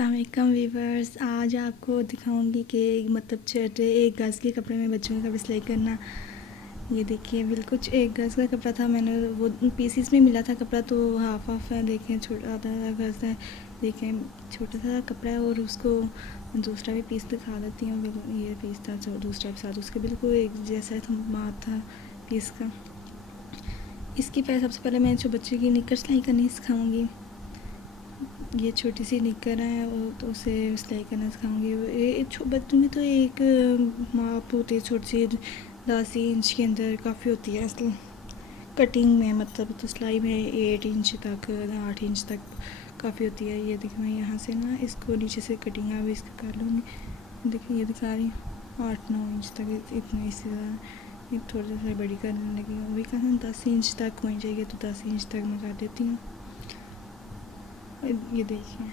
अस्सलामुअलैकुम वीवर्स। आज आपको दिखाऊंगी कि मतलब छोटे एक गज़ के कपड़े में बच्चों का कपड़े सिलाई करना। ये देखिए बिल्कुल एक गज़ का कपड़ा था, मैंने वो पीसीस में मिला था कपड़ा, तो हाफ हाफ है। देखें छोटा आधा गज़ है, देखें छोटा सा कपड़ा है। और उसको दूसरा भी पीस दिखा देती हूँ। ये पीस था जो दूसरा साथ उसके बिल्कुल एक जैसा माप था पीस का। इसकी सबसे पहले मैं जो बच्चे की निकर सिलाई करनी सिखाऊँगी। ये छोटी सी निकर है, वो तो उसे सिलाई करना सिखाऊंगी। ये बच्चों की तो एक माप होती है छोटी सी, 10 इंच के अंदर काफ़ी होती है असल कटिंग में, मतलब तो सिलाई में 8 इंच तक 8 इंच तक काफ़ी होती है। ये देखिए मैं यहाँ से ना इसको नीचे से कटिंग अभी इसकी कर लूँगी। देखिए ये दिखा रही हूँ 8-9 इंच तक, इतना इससे ज़्यादा ये थोड़ा सा बड़ी करने लगी हूँ। अभी कहा 10 इंच तक होनी चाहिए, तो 10 इंच तक मैं कर देती हूँ। ये देखिए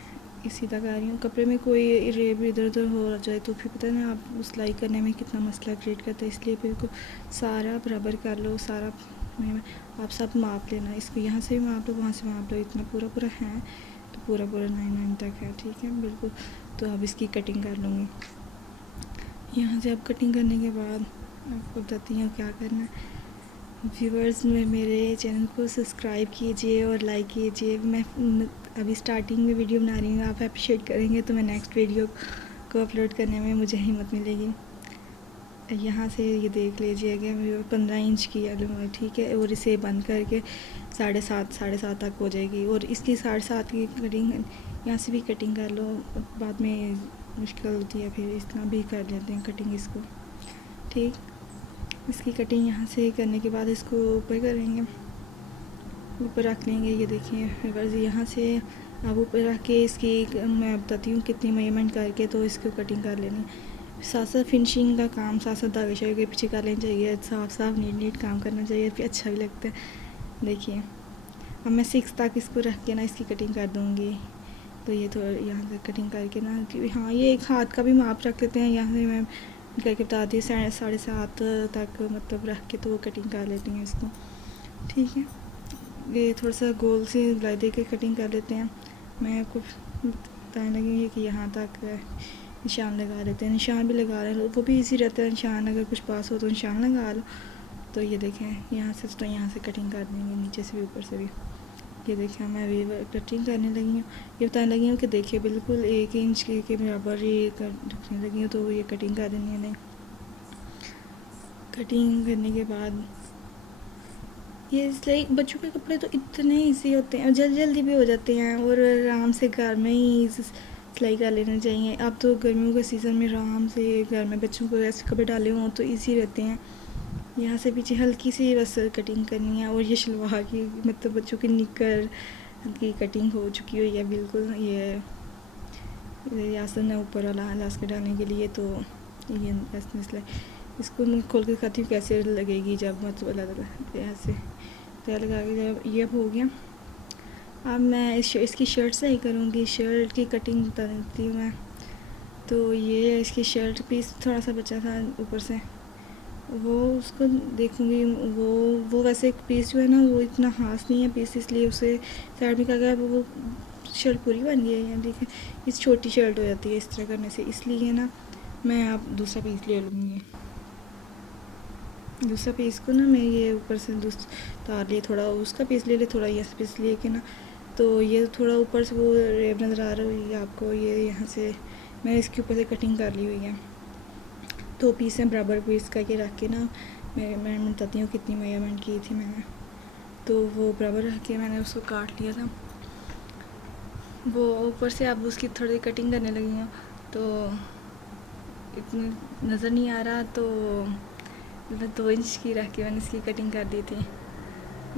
इसी तक आ रही हूँ। कपड़े में कोई रेब इधर उधर हो जाए तो फिर पता है ना आप सिलाई करने में कितना मसला क्रिएट करता है, इसलिए फिर को सारा बराबर कर लो। सारा आप सब माप लेना, इसको यहाँ से भी माप लो, वहाँ से माप लो। इतना पूरा पूरा है तो पूरा पूरा 9 तक है, ठीक है बिल्कुल। तो अब इसकी कटिंग कर लूँगी। यहाँ से अब कटिंग करने के बाद आपको बताती हूँ क्या करना है। व्यूअर्स में मेरे चैनल को सब्सक्राइब कीजिए और लाइक कीजिए। मैं अभी स्टार्टिंग में वीडियो बना रही हूँ, आप अप्रिशिएट करेंगे तो मैं नेक्स्ट वीडियो को अपलोड करने में मुझे हिम्मत मिलेगी। यहाँ से ये देख लीजिए कि 15 इंच की है, ठीक है। और इसे बंद करके 7.5 तक हो जाएगी। और इसकी 7.5 की कटिंग यहाँ से भी कटिंग कर लो, बाद में मुश्किल होती है, फिर इतना भी कर लेते हैं कटिंग इसको, ठीक। इसकी कटिंग यहाँ से करने के बाद इसको ऊपर करेंगे, ऊपर रख लेंगे। ये देखिए बस यहाँ से अब ऊपर रख के इसकी मैं बताती हूँ कितनी मेजरमेंट करके तो इसको कटिंग कर लेनी। साथ साथ फिनिशिंग का काम साथ साथ धागे शागे के पीछे कर लेना चाहिए, साफ साफ नीट काम करना चाहिए, फिर अच्छा भी लगता है। देखिए अब मैं 6 तक इसको रख के ना इसकी कटिंग कर दूँगी। तो ये तो यहाँ से कटिंग करके ना, हाँ ये एक हाथ का भी माप रख लेते हैं। यहाँ से मैं करके बताती हूँ 7.5 तक मतलब रख के तो वो कटिंग कर लेती हैं इसको, ठीक है। ये थोड़ा सा गोल से गुलाई दे के कटिंग कर लेते हैं। मैं आपको बताने लगी है कि यहाँ तक निशान लगा लेते हैं। निशान भी लगा रहे हैं वो भी इजी रहता है, निशान अगर कुछ पास हो तो निशान लगा लो। तो ये देखें यहाँ से तो यहाँ से कटिंग कर देंगे, नीचे से भी ऊपर से भी। ये देखिए मैं अभी कटिंग करने लगी हूँ। ये बताने लगी हूँ कि देखिए बिल्कुल 1 इंच के बराबर ये रखने लगी हूँ, तो ये कटिंग कर देनी है। नहीं कटिंग करने के बाद ये सिलाई बच्चों के कपड़े तो इतने ईजी होते हैं, जल्दी जल्दी भी हो जाते हैं और आराम से घर में ही सिलाई कर लेना चाहिए। अब तो गर्मियों के सीज़न में आराम से घर में बच्चों को ऐसे कपड़े डाले हों तो इजी रहते हैं। यहाँ से पीछे हल्की सी बस कटिंग करनी है। और ये शलवार की मतलब बच्चों की निकर की कटिंग हो चुकी हुई है बिल्कुल। ये आसन है ऊपर वाला इलास्टिक डालने के लिए, तो ये सिलाई इसको मैं खोल के दिखाती हूँ कैसे लगेगी जब मतलब ऐसे तैयार लगा के जब ये हो गया। अब मैं इसकी शर्ट सही करूँगी, शर्ट की कटिंग बता देती हूँ मैं। तो ये इसकी शर्ट पीस थोड़ा सा बचा था ऊपर से, वो उसको देखूँगी। वो वैसे एक पीस जो है ना वो इतना खास नहीं है पीस, इसलिए उसे साइड में क्या गया वो शर्ट पूरी बन गई है। देखिए इस छोटी शर्ट हो जाती है इस तरह करने से, इसलिए ना मैं अब दूसरा पीस ले लूँगी। दूसरा पीस को ना मैं ये ऊपर से तार लिए, थोड़ा उसका पीस ले ले, थोड़ा ये पीस लिए के ना, तो ये थोड़ा ऊपर से वो रेब नज़र आ रही है आपको। ये यहाँ से मैंने इसके ऊपर से कटिंग कर ली हुई है। 2 पीस हैं बराबर पीस करके रख के ना मैं बताती हूँ कितनी मेजरमेंट की थी मैंने। तो वो बराबर रख के मैंने उसको काट लिया था। वो ऊपर से अब उसकी थोड़ी कटिंग करने लगी हूँ, तो इतनी नज़र नहीं आ रहा, तो 2 इंच की रख के मैंने इसकी कटिंग कर दी थी।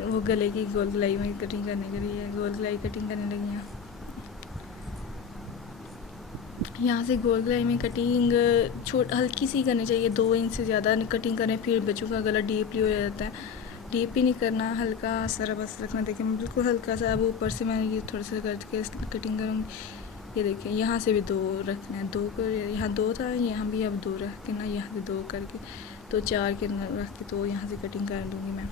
वो गले की गोल गलाई में कटिंग करने के लिए गोल गलाई कटिंग करने लगी हैं। यहाँ से गोल गलाई में कटिंग हल्की सी करनी चाहिए, 2 इंच से ज़्यादा कटिंग करें फिर बच्चों का गला डीपली हो जाता है। डीप ही नहीं करना, हल्का सा बस रखना। देखिए बिल्कुल हल्का सा। अब ऊपर से मैंने ये थोड़ा सा करके कटिंग करूँगी। ये देखिए यहाँ से भी 2 रखना है, 2 कर यहाँ 2 था, यहाँ भी अब 2 रख के ना, यहाँ से 2 करके तो 4 के रख के तो यहाँ से कटिंग कर दूँगी मैं।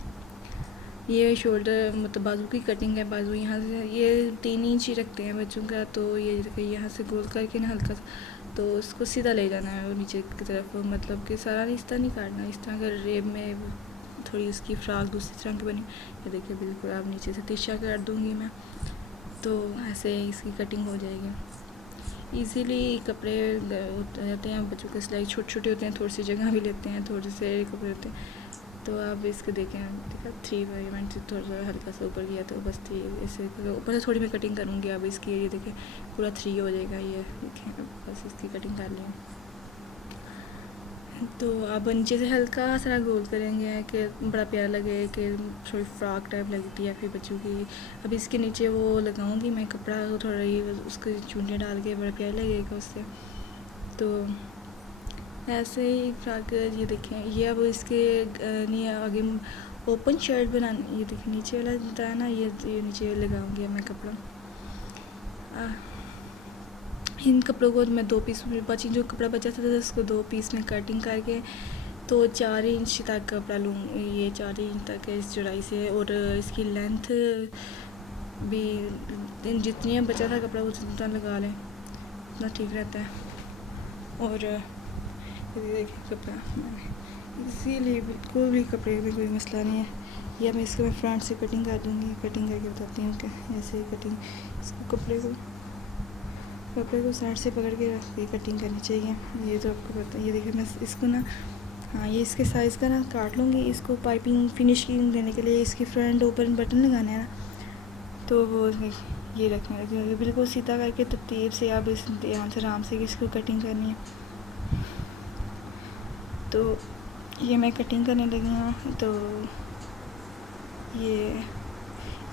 ये शोल्डर मतलब बाजू की कटिंग है, बाजू यहाँ से ये 3 इंच ही रखते हैं बच्चों का, तो ये देखिए यहाँ से गोल करके ना हल्का तो उसको सीधा ले जाना है और नीचे की तरफ, मतलब कि सारा इस तरह नहीं काटना, इस तरह का रेब में थोड़ी उसकी फ्राक दूसरी तरह की बनी। ये देखिए बिल्कुल आप नीचे से तिरछा कर दूँगी मैं, तो ऐसे इसकी कटिंग हो जाएगी। इजीली कपड़े रहते हैं बच्चों के, सिलाई छोटे छोटे होते हैं, थोड़ी सी जगह भी लेते हैं, थोड़े से कपड़े होते हैं। तो आप इसको देखें, देखा 3 बाई मैंने से थोड़ा सा हल्का सा ऊपर किया, तो बस 3 ऐसे ऊपर से थोड़ी मैं कटिंग करूँगी अब इसकी। ये देखें पूरा 3 हो जाएगा, ये देखें बस इसकी कटिंग कर ली। तो अब नीचे से हल्का सा गोल करेंगे कि बड़ा प्यारा लगे, कि थोड़ी फ्रॉक टाइप लगती है फिर बच्चों की। अब इसके नीचे वो लगाऊंगी मैं कपड़ा, तो थोड़ा ही उसके चूड़ियाँ डाल के बड़ा प्यारा लगेगा उससे। तो ऐसे ही फ्रॉक ये देखें, ये अब इसके नहीं आगे ओपन शर्ट बनानी, ये देखिए नीचे वाला बताया ना, ये नीचे लगाऊंगी मैं कपड़ा। इन कपड़ों को मैं 2 पीस में बची, जो कपड़ा बचा था उसको 2 पीस में कटिंग करके तो 4 इंच तक कपड़ा लूँ, ये 4 इंच तक है इस चौड़ाई से। और इसकी लेंथ भी जितनी बचा था कपड़ा उतना लगा लें, उतना ठीक रहता है। और देखिए कपड़ा मैंने इसीलिए बिल्कुल भी कपड़े में कोई मसला नहीं है। या मैं इसको फ्रंट से कटिंग कर दूँगी, कटिंग करके बताती हूँ कि ऐसे ही कटिंग इसको कपड़े को साइड से पकड़ के रख के कटिंग करनी चाहिए। ये तो आपको पता है। ये देखिए मैं इसको ना, हाँ ये इसके साइज़ का ना काट लूँगी। इसको पाइपिंग फिनिशिंग देने के लिए इसकी फ्रंट ओपन बटन लगाने हैं ना, तो वो ये रखना है बिल्कुल सीधा करके तरतीब से। अब इस ध्यान से आराम से इसको कटिंग करनी है। तो ये मैं कटिंग करने लगी हूँ। तो ये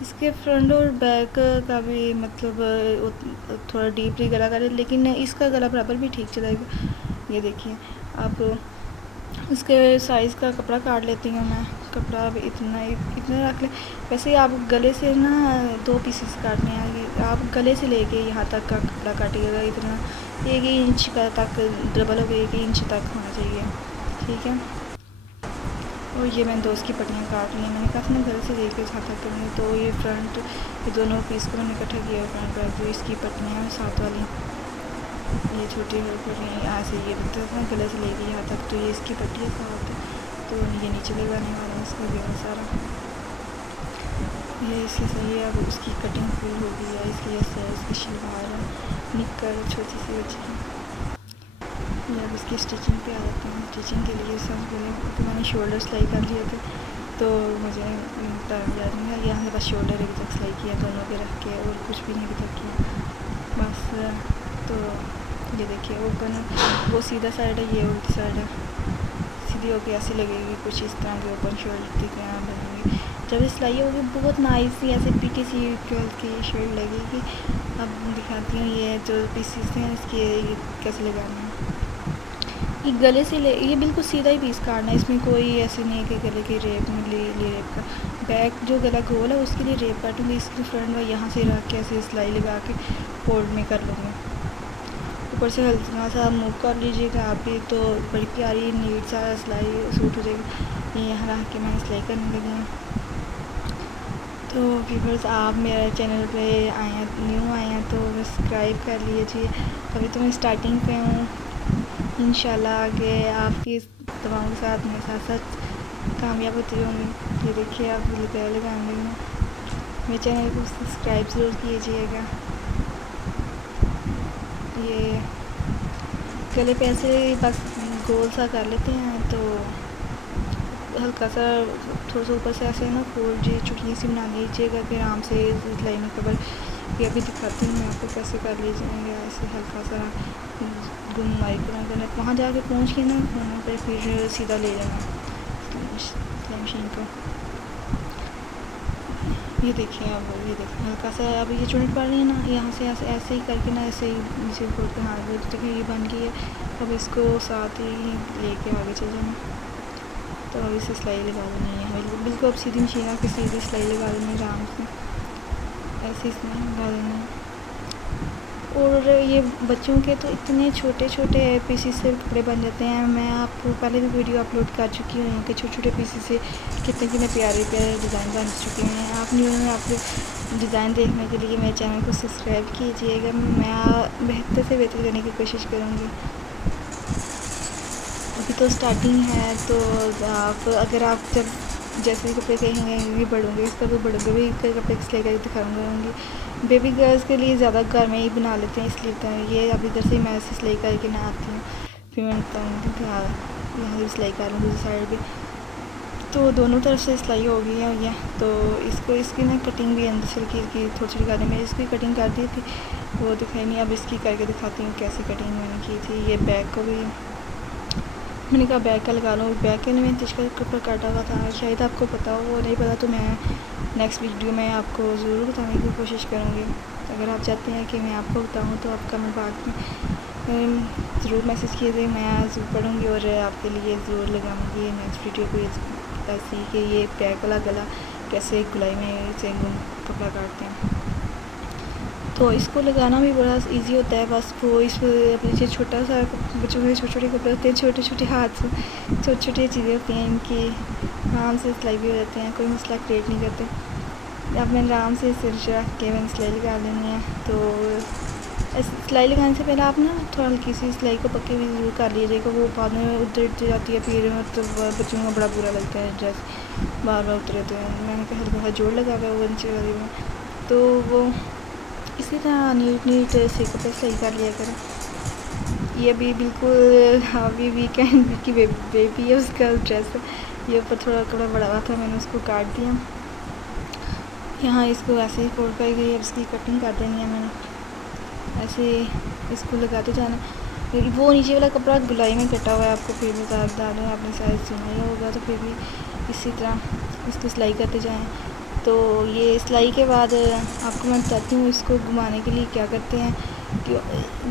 इसके फ्रंट और बैक का भी मतलब थोड़ा डीपली गला करें, लेकिन इसका गला बराबर भी ठीक चलेगा। ये देखिए आप इसके साइज़ का कपड़ा काट लेती हूँ मैं। कपड़ा अब इतना रख ले। वैसे आप गले से ना 2 पीसेस काटने हैं, आप गले से लेके यहाँ तक का कपड़ा काटिएगा, इतना 1 इंच का तक, डबल हो गया 1 इंच तक होना चाहिए, ठीक है। और ये मैंने 2 इसकी पट्टियाँ काट ली हैं। मैंने कहा था ना गले से लेके यहाँ तक करनी, तो ये फ्रंट ये दोनों पीस को मैंने इकट्ठा किया। फ्रंट बैक जो इसकी पट्टियाँ साथ वाली, ये छोटी पट्टियाँ यहाँ से ये बताया था गले से लेके यहाँ तक, तो ये इसकी पट्टियाँ साथ, तो ये नीचे लगाने वाला है इसका घेरा सारा। ये इसके सही है। अब उसकी कटिंग फुल हो गई है। इसकी जैसे इसकी शलवार निक्कर छोटी सी बची है। अब इसकी स्टिचिंग पे आ जाते हैं। स्टिचिंग के लिए सबसे पहले तो मैंने शोल्डर सिलाई कर लिए थे, तो मुझे टाइम याद नहीं है। यहाँ से बस शोल्डर अभी तक सिलाई किया दोनों के रख के, और कुछ भी नहीं अभी तक किया बस। तो ये देखिए ओपन वो सीधा साइड है, ये उल्टी साइड है। सीधी होकर ऐसी लगेगी कुछ इस तरह की ओपन शोल्डर की तरह बनेगी। जब सिलाई होगी बहुत नाइस सी ऐसे पीटी सी की शर्ट लगेगी। अब दिखाती हूँ ये जो पीसीस हैं इसके कैसे लगाने हैं। ये गले से ले, ये बिल्कुल सीधा ही पीस काटना है। इसमें कोई ऐसे नहीं है कि गले की रेप में ले रेप का। बैक जो गला गोल है उसके लिए रेप काटूँगी। इसके फ्रंट में यहाँ से रख के ऐसे सिलाई लगा के फोल्ड में कर लूँगी। ऊपर से हल्का सा मूव कर लीजिएगा आप भी, तो बड़ी प्यारी नीट सा सिलाई सूट हो जाएगी। ये यहाँ रख के मैंने सिलाई करने लगी हूँ। तो व्यूअर्स आप मेरे चैनल पे आए हैं, न्यू आए हैं, तो सब्सक्राइब कर लीजिए। अभी तो मैं स्टार्टिंग पे हूँ। इंशाल्लाह आगे आपकी दुआओं के साथ मेरे साथ साथ कामयाब होती होंगी। ये देखिए आप लगाने लगी हूँ। मेरे चैनल को सब्सक्राइब ज़रूर कीजिएगा। ये गले पे ऐसे बस गोल सा कर लेते हैं, तो हल्का सा थोड़ा सा ऊपर से ऐसे ना फोल्ड जी चुटकी सी बना लीजिएगा, फिर आराम से सिलाई में कवर। ये अभी दिखाती हूँ मैं आपको कैसे कर लीजिएगा। ऐसे हल्का सा गुनमाई करना, वहाँ जाके पहुँच के ना वहाँ पे फिर सीधा ले जाना सिलाई मशीन को। ये देखिए अब ये देखिए हल्का सा अब ये चुनट पड़ रही है ना, यहाँ से ऐसे ही करके ना ऐसे ही नीचे फोड़ के हाथ में देखिए ये बन गई है। अब इसको साथ ही लेके आगे चल जाना। तो अब इसे सिलाई लगा देनी है बिल्कुल। अब सीधी मशीन आके सीधी सिलाई लगा देनी है आराम से, ऐसे इसमें लगा देनी है। और ये बच्चों के तो इतने छोटे छोटे पीसीस से कपड़े बन जाते हैं। मैं आपको पहले भी वीडियो अपलोड कर चुकी हूँ कि छोटे छोटे पीसीस से कितने कितने प्यारे प्यारे डिज़ाइन बन चुके हैं। आप न्यू में आपको डिज़ाइन देखने के लिए मेरे चैनल को सब्सक्राइब कीजिएगा। मैं बेहतर से बेहतर करने की कोशिश करूँगी। अभी तो स्टार्टिंग है, तो आप अगर आप जब जैसे ही कपड़े कहेंगे बढ़ूँगी, इसका भी बढ़ूँगी, भी कई कपड़े सिलाई करके दिखाऊँगी। बेबी गर्ल्स के लिए ज़्यादा घर में ही बना लेते हैं, इसलिए तो ये अब इधर से मैं सिलाई करके ना आती हूँ, फिर मैं बताऊँगी कि हाँ यहाँ भी सिलाई कर लूँ दूसरी साइड भी। तो दोनों तरफ से सिलाई हो गई है। तो इसकी ना कटिंग भी अंदर से की थोड़ी थोड़ी करने में इसकी कटिंग कर दी थी, वो दिखाई नहीं। अब इसकी करके दिखाती हूँ कैसे कटिंग मैंने की थी। ये बैक को भी मैंने कहा बैक का लगा लूँ। बैक के लिए मैंने तिज का कपड़ा काटा हुआ था, शायद आपको पता हो, वो नहीं पता तो मैं नेक्स्ट वीडियो में आपको ज़रूर बताने की कोशिश करूँगी। अगर आप चाहते हैं कि मैं आपको बताऊँ तो आप कमेंट बॉक्स में ज़रूर मैसेज कीजिए, मैं ज़रूर पढ़ूँगी और आपके लिए ज़रूर लगाऊँगी नेक्स्ट वीडियो को ऐसी कि ये बैक वाला गला कैसे गुलाई में से कपड़ा काटते हैं। तो इसको लगाना भी बड़ा इजी होता है, बस वो इस अपने छोटा सा बच्चों के छोटे छोटे कपड़े होते हैं, छोटे छोटे हाथ से छोटी छोटी चीज़ें होती हैं, इनकी आराम से सिलाई भी हो जाते हैं, कोई मसला क्रिएट नहीं करते। अब मैंने आराम से सिर रख के मैंने सिलाई लगा लेनी है। तो सिलाई लगाने से पहले आप ना थोड़ा हल्की सी सिलाई को पक्के भी ज़रूर कर लीजिएगा, वो बाद में उतर जाती है, फिर मतलब बच्चों को बड़ा बुरा लगता है ड्रेस बार बार उतरे। तो मैंने कहा हल्का सा जोड़ लगा हुआ है वो नीचे वाली में, तो वो इसी तरह नीट से कपड़े सिलाई कर लिया करें। ये भी बिल्कुल अभी वीकेंड की बेबी है, उसका ड्रेस है, ये ऊपर थोड़ा कपड़ा बड़ा हुआ था, मैंने उसको काट दिया। यहाँ इसको ऐसे ही फोल्ड कर गई, अब इसकी कटिंग कर देनी है मैंने, ऐसे इसको लगाते जाना। वो नीचे वाला कपड़ा गुलाई में कटा हुआ है, आपको फिर बता दूँ, आपने शायद सुना ही होगा, तो फिर भी इसी तरह इसको सिलाई करते जाएँ। तो ये सिलाई के बाद आपको मैं बताती हूँ इसको घुमाने के लिए क्या करते हैं। कि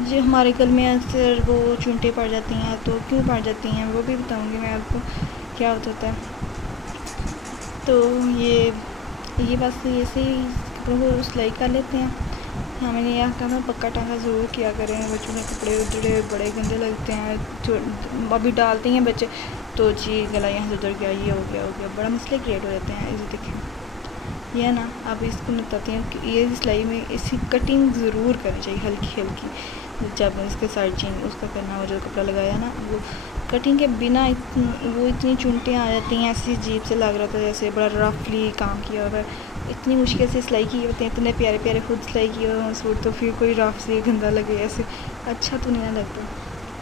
जो हमारे गल में अक्सर वो चुंटे पड़ जाती हैं, तो क्यों पड़ जाती हैं वो भी बताऊँगी मैं आपको क्या होता है। तो ये बस ऐसे ही कपड़ों को सिलाई कर लेते हैं। हाँ, मैंने यह कहा पक्का टाँगा ज़रूर किया करें, बच्चों के कपड़े उधड़े बड़े गंदे लगते हैं, अभी डालते हैं बच्चे तो जी गला यहाँ से उधर गया, ये हो गया, बड़ा मसले क्रिएट हो जाते हैं। इसे देखें यह ना, अब इसको मैं बताती हूँ कि ये सिलाई में इसकी कटिंग ज़रूर करनी चाहिए हल्की हल्की, जब इसके साइड उसका करना हो, जो कपड़ा लगाया ना, वो कटिंग के बिना वो इतनी चुनटें आ जाती हैं, ऐसी अजीब से लग रहा था जैसे बड़ा रफली काम किया हुआ है, इतनी मुश्किल से सिलाई की होती है, इतने प्यारे प्यारे खुद सिलाई किए हुए सूट, तो फिर कोई रफ से गंदा लगे ऐसे अच्छा तो नहीं लगता।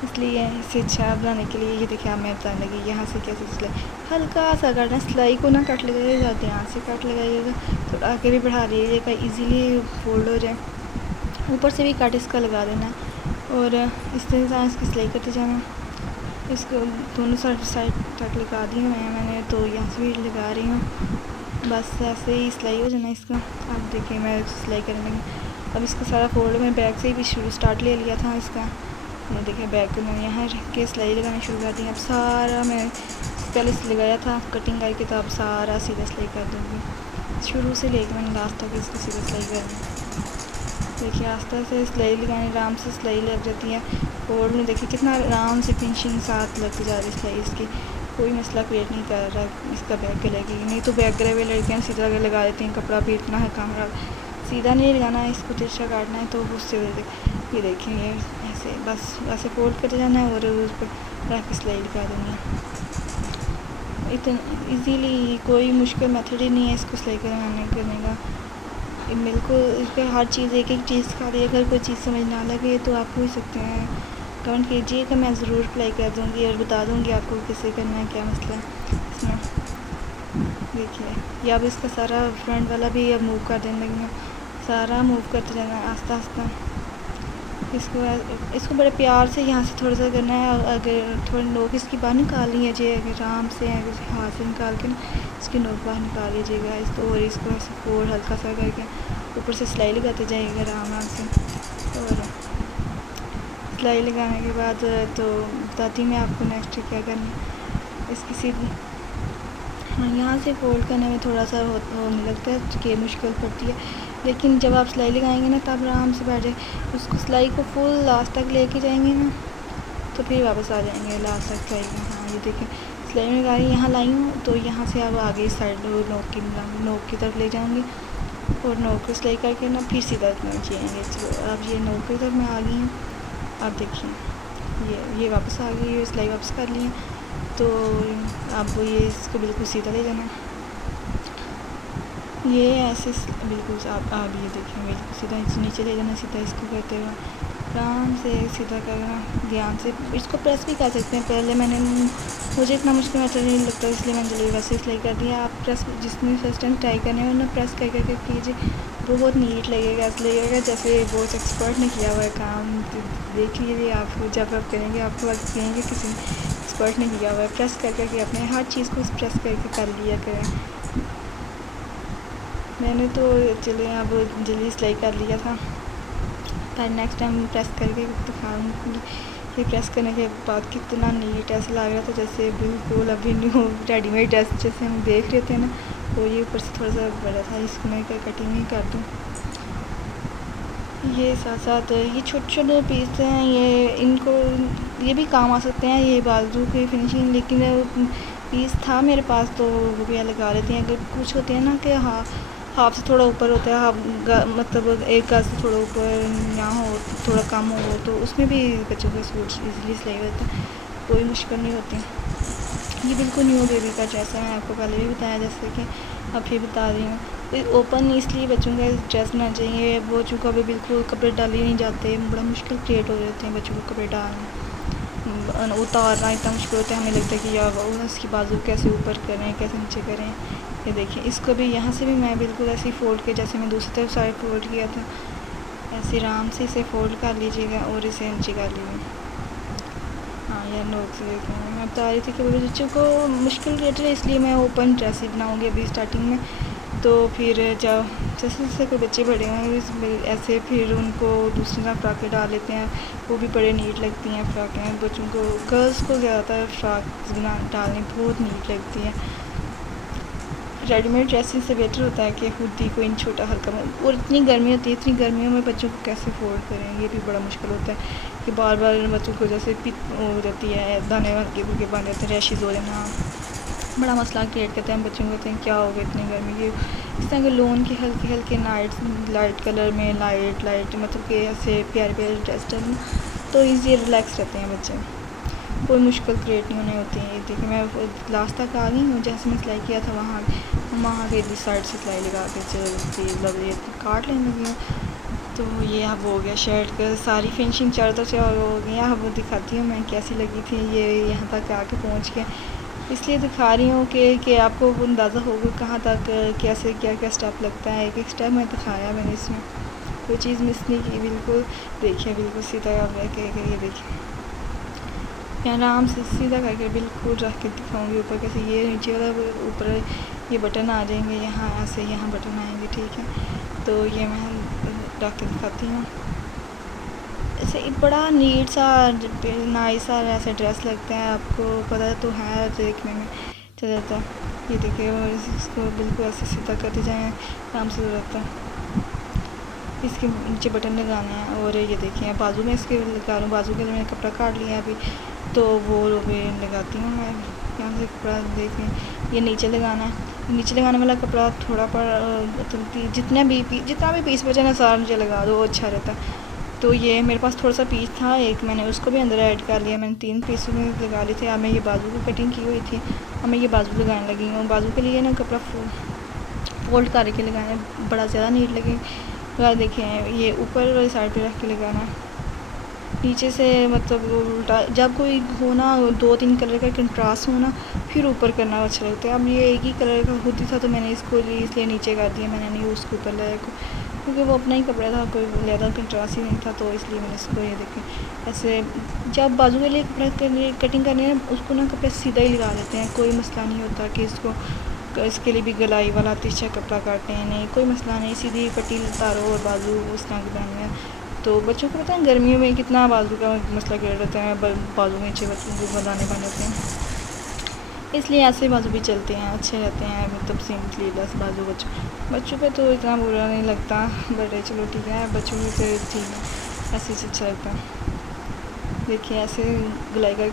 इसलिए इसे अच्छा बनाने के लिए ये देखिए, मैं बताने लगी यहाँ से कैसे सिलाई हल्का सा काटना, सिलाई को ना काट लगाइएगा, ध्यान से काट लगाइएगा, थोड़ा आगे भी बढ़ा लीजिएगा, इजीली फोल्ड हो जाए। ऊपर से भी काट इसका लगा देना और इस तरह से इसकी सिलाई करते जाना। इसको दोनों साइड तक लगा दी मैंने, तो यहाँ से भी लगा रही हूँ, बस ऐसे ही सिलाई हो जाना इसका। अब देखिए मैं सिलाई करने लगी, अब इसका सारा फोल्ड में बैक से ही भी स्टार्ट ले लिया था इसका। मैं देखिए बैक को मैंने यहाँ रख के सिलाई लगानी शुरू कर दी। अब सारा मैं पहले से लगाया था कटिंग करके, तो अब सारा सीधा सिलाई कर दूँगी, शुरू से लेकर मैंने लास्ट तक इसको सीधा सिलाई कर दी। देखिए आस्ते से सिलाई लगाने आराम से सिलाई लग जाती है। फोल्ड में देखिए कितना आराम से फिनिशिंग साथ लगती जा रही सिलाई इसकी, कोई मसला क्रिएट नहीं कर रहा इसका बैक गले की। नहीं तो बैक गले हुए लड़कियाँ सीधा लगा देती हैं कपड़ा, भी इतना है काम सीधा नहीं लगाना है, इसको तिरछा काटना है, तो उससे ये देखेंगे ऐसे बस ऐसे फोल्ड करते जाना है और उस पर रख के सिलाई लगा देनी है। इतना इजीली, कोई मुश्किल मेथड ही नहीं है इसको सिलाई करने का, बिल्कुल। इसका हर चीज़ एक एक चीज़ का दे, अगर कोई चीज़ समझ ना लगे तो आप पूछ सकते हैं, कमेंट कीजिएगा, मैं ज़रूर अप्लाई कर दूँगी और बता दूँगी आपको कैसे करना है, क्या मसला है इसमें। देखिए या अब इसका सारा फ्रंट वाला भी अब मूव कर देने लगी, सारा मूव करते जाना आस्ता आस्ता। इसको बड़े प्यार से यहाँ से थोड़ा सा करना है, अगर थोड़ी नोक इसकी बाहर निकाल लीजिए, अगर आराम से हाथ से निकाल के ना इसकी नोक बाहर निकाल लीजिएगा इसको, और इसको ऐसे फोल्ड हल्का सा करके ऊपर से सिलाई लगाते जाइएगा आराम से। और सिलाई लगाने के बाद तो बताती मैं आपको नेक्स्ट क्या करना। इसकी सीधी यहाँ से फोल्ड करने में थोड़ा सा होने लगता है कि मुश्किल पड़ती है, लेकिन जब आप सिलाई लगाएंगे ना तब आराम से बैठ जाए। उसको सिलाई को फुल लास्ट तक लेके जाएंगे ना तो फिर वापस आ जाएंगे लास्ट तक सिलाई में। हाँ ये देखिए सिलाई में लगा यहाँ लाई हूँ, तो यहाँ से अब आगे इस साइड नोक की तरफ ले जाऊँगी और नोक को सिलाई करके ना फिर सीधा खींचेंगे। चलो अब ये नोक की तरफ मैं आ गई हूँ। अब देखिए ये वापस आ गई है, सिलाई वापस कर ली है। तो अब ये इसको बिल्कुल सीधा ले जाना, ये ऐसे बिल्कुल आप ये देखें बिल्कुल सीधा नीचे ले जाना, सीधा इसको करते हुए आराम से सीधा करना ध्यान से। इसको प्रेस भी कर सकते हैं, पहले मुझे इतना मुश्किल मेथड नहीं लगता इसलिए मैंने जल्दी वैसे सिलाई कर दिया। आप प्रेस जिसने फर्स्ट टाइम ट्राई करने में ना प्रेस कर करके कीजिए, बहुत नीट लगेगा, ऐसा लगेगा जैसे बहुत एक्सपर्ट ने किया हुआ है काम। देख लीजिए आप जब आप करेंगे आपको वक्त कहेंगे किसी एक्सपर्ट ने किया हुआ है। प्रेस कर करके अपने हर चीज़ को प्रेस करके कर लिया करें। मैंने तो चले अब जल्दी सिलाई कर लिया था, पर नेक्स्ट टाइम प्रेस करके दिखाऊंगी। ये प्रेस करने के बाद कितना नीट ऐसा लग रहा था जैसे बिल्कुल अभी न्यू रेडीमेड ड्रेस जैसे हम देख रहे थे ना, वो ये ऊपर से थोड़ा सा बड़ा था, इसको मैं कटिंग ही कर दूँ। ये साथ साथ ये छोटे छोटे पीस हैं, ये भी काम आ सकते हैं, ये बाजू की फिनिशिंग। लेकिन पीस था मेरे पास तो वो भी लगा लेते हैं। अगर कुछ होते हैं ना कि हाफ से थोड़ा ऊपर होता है, मतलब एक गज से थोड़ा ऊपर ना हो, थोड़ा कम हो, तो उसमें भी बच्चों का सूट इजीली सिलाई होता है, कोई मुश्किल नहीं होती। ये बिल्कुल न्यू बेबी का ड्रेस है, मैं आपको पहले भी बताया जैसे कि अब फिर बता रही हूँ। ओपन इसलिए बच्चों का ड्रेस ना चाहिए, वो चूँकि अभी बिल्कुल कपड़े डाले ही नहीं जाते, बड़ा मुश्किल क्रिएट हो जाते हैं बच्चों को कपड़े डालना, उतारना इतना मुश्किल होता है। हमें लगता है कि यार उसकी बाजू कैसे ऊपर करें कैसे नीचे करें। ये देखिए इसको भी यहाँ से भी मैं बिल्कुल ऐसे ही फोल्ड के जैसे मैं दूसरी तरफ साइड फोल्ड किया था, ऐसे आराम से इसे फोल्ड कर लीजिएगा और इसे नीचे कर लीजिएगा। हाँ यार नोट से देखें, मैं बता रही थी कि बच्चों को मुश्किल क्रिएटर है इसलिए मैं ओपन ड्रेस ही बनाऊँगी अभी स्टार्टिंग में। तो फिर जब जैसे जैसे कोई बच्चे बड़े होंगे ऐसे फिर उनको दूसरी तरह फ्राकें डाल लेते हैं, वो भी बड़े नीट लगती हैं फ्राकें। बच्चों को गर्ल्स को ज़्यादातर फ्राक डालनी बहुत नीट लगती है। रेडीमेड ड्रेसिंग से बेटर होता है कि खुद ही कोई छोटा हल्का, और इतनी गर्मी होती है, इतनी गर्मियों में बच्चों को कैसे फोल्ड करें, ये भी बड़ा मुश्किल होता है कि बार बार बच्चों को जैसे पित हो जाती है, दाने के बन जाते हैं, रैशेज़ हो जाना, बड़ा मसला क्रिएट करते हैं। बच्चों को कहते हैं क्या हो गया इतनी गर्मी की। इस तरह के लोन के हल्के हल्के लाइट कलर में लाइट मतलब कि ऐसे प्यारे प्यारे ड्रेस डालना तो ईजी रिलैक्स रहते हैं बच्चे, कोई मुश्किल क्रिएट नहीं होने होती है। देखिए मैं लास्ट तक आ गई हूँ, जैसे मैं सिलाई किया था वहाँ के इस साइड से सिलाई लगा के चलती ये काट लेने लगी हूँ। तो ये अब हो गया शर्ट का सारी फिनिशिंग चारों तरफ से हो गई। अब दिखाती हूँ मैं कैसी लगी थी, ये यहाँ तक आके पहुँच गया, इसलिए दिखा रही हूँ कि आपको अंदाज़ा होगा कहाँ तक कैसे क्या क्या स्टेप लगता है। एक एक स्टेप मैं दिखाया मैंने, इसमें कोई चीज़ मिस नहीं की बिल्कुल। देखिए बिल्कुल सीधा ये देखिए मैं आराम से सीधा करके बिल्कुल रख के दिखाऊंगी ऊपर कैसे, ये नीचे वाला ऊपर ये बटन आ जाएंगे, यहाँ ऐसे यहाँ बटन आएंगे, ठीक है। तो ये मैं रख के दिखाती हूँ, ऐसे बड़ा नीट सा नाइस सा ऐसा ड्रेस लगता है, आपको पता तो है देखने में चल जाता है। ये देखिए और इसको बिल्कुल ऐसे सीधा करते जाएँ आराम से रहता है। इसके नीचे बटन लगाने हैं और ये देखिए बाजू में इसके लगा लूँ, बाजू के लिए मैंने कपड़ा काट लिया अभी, तो वो भी लगाती हूँ मैं। यहाँ से कपड़ा देखें ये नीचे लगाना है, नीचे लगाने वाला कपड़ा थोड़ा पर जितना भी पीस बचे ना सारा नीचे लगा दो, अच्छा रहता है। तो ये मेरे पास थोड़ा सा पीस था एक, मैंने उसको भी अंदर ऐड कर लिया, मैंने 3 पीस में लगा ली थी। अब मैं ये बाजू की कटिंग की हुई थी, अब मैं ये बाजू लगाने लगी हूँ। बाजू के लिए ना कपड़ा फोल्ड करके लगाना बड़ा ज़्यादा नीट लगेगा। देखें ये ऊपर वाली साइड पे रख के लगाना, नीचे से मतलब उल्टा, जब कोई हो ना 2-3 कलर का कंट्रास्ट हो ना फिर ऊपर करना अच्छा लगता है। अब ये एक ही कलर का होती था तो मैंने इसको इसलिए नीचे कर दिया, मैंने नहीं उसको ऊपर लाया क्योंकि वो अपना ही कपड़ा था, कोई ज़्यादा कंट्रास्ट ही नहीं था, तो इसलिए मैंने इसको ये देखें ऐसे। जब बाजू के लिए कपड़ा कटिंग करनी है उसको ना कपड़ा सीधा ही लगा देते हैं, कोई मसला नहीं होता कि इसके लिए भी गलाई वाला तिरछा कपड़ा काटते हैं, नहीं कोई मसला नहीं, सीधी पट्टी उतारो और बाजू उस तरह के बनाने हैं। तो बच्चों को पता है गर्मियों में कितना बाजू का मसला क्रिएट रहता है, बाजू नीचे बच्चों को बनाने बने होते हैं। इसलिए ऐसे बाजू भी चलते हैं, अच्छे रहते हैं, मतलब सिंपली बस बाजू बच्चों पे तो इतना बुरा नहीं लगता, बड़े चलो ठीक है, बच्चों में से ठीक है, ऐसे ही अच्छा लगता है। देखिए ऐसे गुलाई का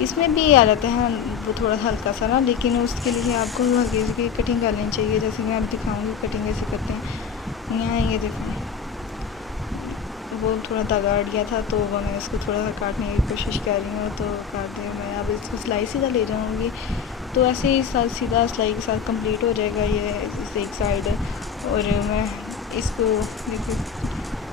इसमें भी आ जाता है वो थोड़ा हल्का सा ना, लेकिन उसके लिए आपको हल्की की कटिंग कर लेनी चाहिए, जैसे मैं आप दिखाऊंगी कटिंग कैसे करते हैं। यहाँ ये देखो वो थोड़ा धागा अड़ गया था तो वो मैं इसको थोड़ा सा काटने की कोशिश कर रही हूँ, तो काट दिया मैं। अब इसको सिलाई सीधा ले जाऊँगी, तो ऐसे ही साथ सीधा सिलाई के साथ कंप्लीट हो जाएगा ये एक साइड। और मैं इसको देखो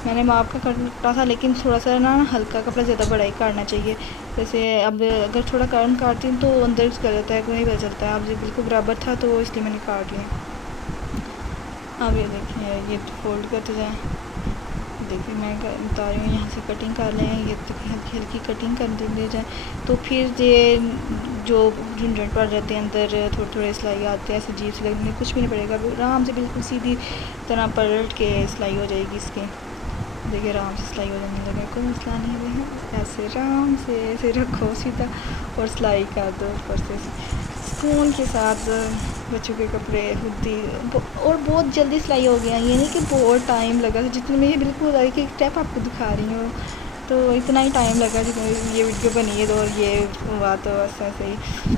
मैंने माप का काटा था, लेकिन थोड़ा सा ना हल्का कपड़ा ज़्यादा बड़ा ही काटना चाहिए। जैसे अब अगर थोड़ा कम काटती हूँ तो अंदर कर जाता है, कोई नहीं पता चलता है। अब ये बिल्कुल बराबर था तो इसलिए मैंने काट लिया। अब ये देखिए ये फोल्ड करते जाएँ। देखिए मैं बता रही हूँ यहाँ से कटिंग कर लें, ये तो हल्की हल्की कटिंग कर दी जाए, तो फिर ये जो झुंझट पड़ जाते हैं अंदर, थोड़े थोड़े सिलाई आते हैं, ऐसे अजीब से लगने कुछ भी नहीं पड़ेगा, आराम से बिल्कुल सीधी तरह पलट के सिलाई हो जाएगी इसकी। देखिए आराम से सिलाई हो जाने लगा, कोई मसला नहीं है। ऐसे आराम से ऐसे रखो सीधा और सिलाई कर दो ऊपर से सुकून के साथ। बच्चों के कपड़े खुद ही और बहुत जल्दी सिलाई हो गया, ये नहीं कि बहुत टाइम लगा। तो जितने में ये बिल्कुल एक एक स्टेप आपको दिखा रही हूँ, तो इतना ही टाइम लगा जितना ये वीडियो बनी है, तो और ये हुआ तो बस ऐसे ही।